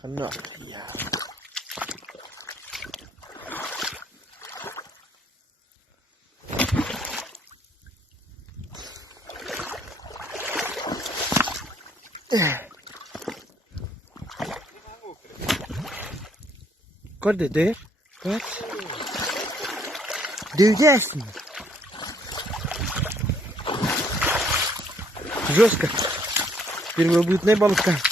Хана, я. Куди ти? Бач? Дивись. Жорстко. Теперь будет не балка.